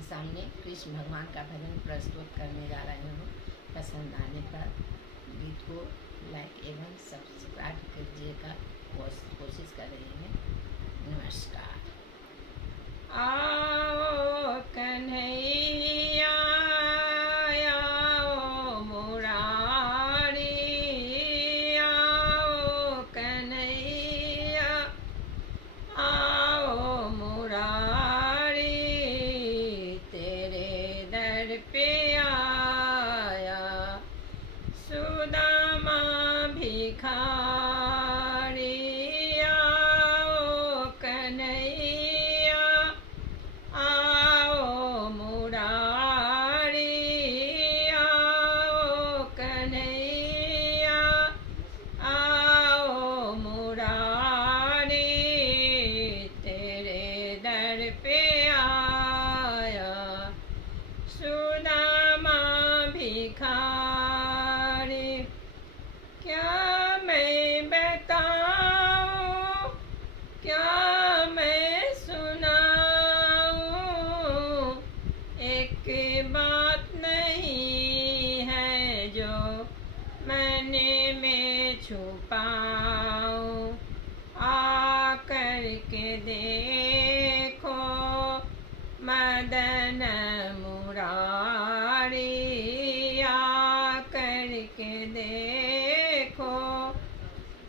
आपके सामने कृष्ण भगवान का भजन प्रस्तुत करने जा रहे हूँ। पसंद आने पर गीत को लाइक एवं सब्सक्राइब कीजिएगा, कोशिश कर रही हैं। नमस्कार। आओ कन्हैया आओ मुरारी, आओ कन्हैया आओ मुरारी, तेरे दर पे आया सुदामा भिखारी। आओ कन्हैया आओ मुरारी, आओ कन्हैया आओ मुरारी, तेरे दर पे आया सुदामा भिखारी। क्या मैं बताऊं, क्या मैं सुनाऊं, एक बात नहीं है जो मैंने में छुपाऊं। आकर के देखो मदन मुरारी, आकर के देखो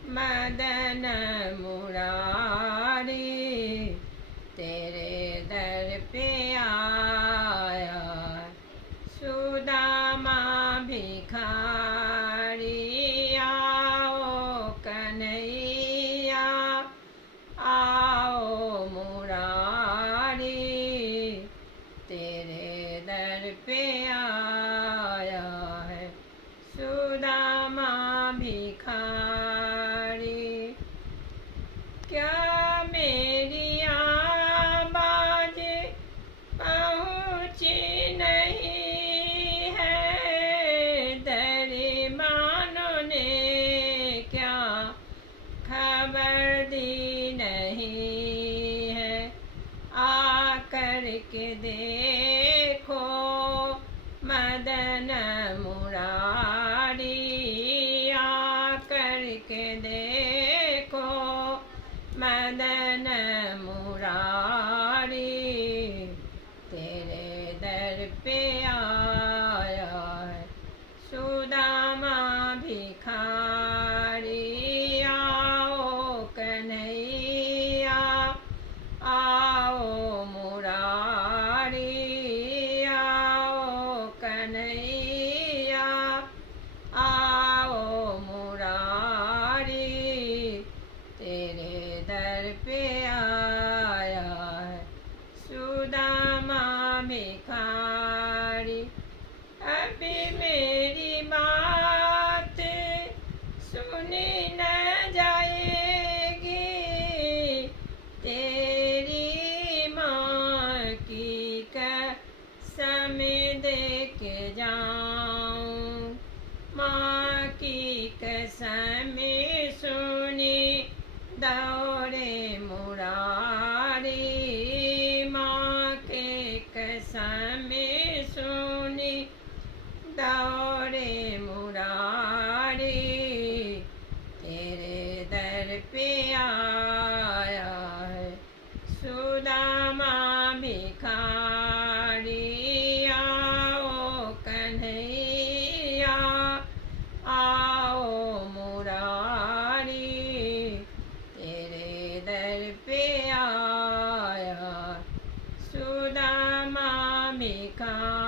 मदन मुरारी, तेरे दर पे आया सुदामा भिखारी। आओ कन्हैया आओ मुरारी, तेरे दर पे आया है सुदामा भिखारी। क्या मेरी आवाज पहुँची नहीं है, दरबानों ने क्या खबर दी नहीं है। आकर के देखो मदन मुरारी, आकर के देखो मदन मुरारी, तेरे दर पे आया है सुदामा भिखारी। आओ कन्हैया आओ मुरारी, आओ कन्हैया आओ मुरारी, तेरे दर पे आया है सुदामा भिखारी। अभी मेरी बात सुनी न जाएगी, तेरी माँ की कसम दे के जाऊं। माँ की कसम सुनी दौड़े मुरारी, माँ के कसम सुनी दौड़े मुरारी, तेरे दर पे आया है सुदामा भिखारी। आओ कन्हैया आओ मुरारी, तेरे दर पे आया सुदामा भिखारी।